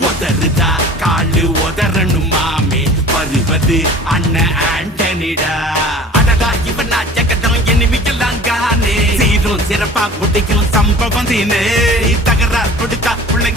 உதறுதா காலு உதறணுமாமே வருவது அண்ணன் ஆண்டனிடா. அடடா இவனா ஜெகதம் எனிமிக்கலாங்கானே சீரும் சிறப்பா குட்டிக்கும் சம்பவம் தீனே தகரா கொடுத்தா பிள்ளை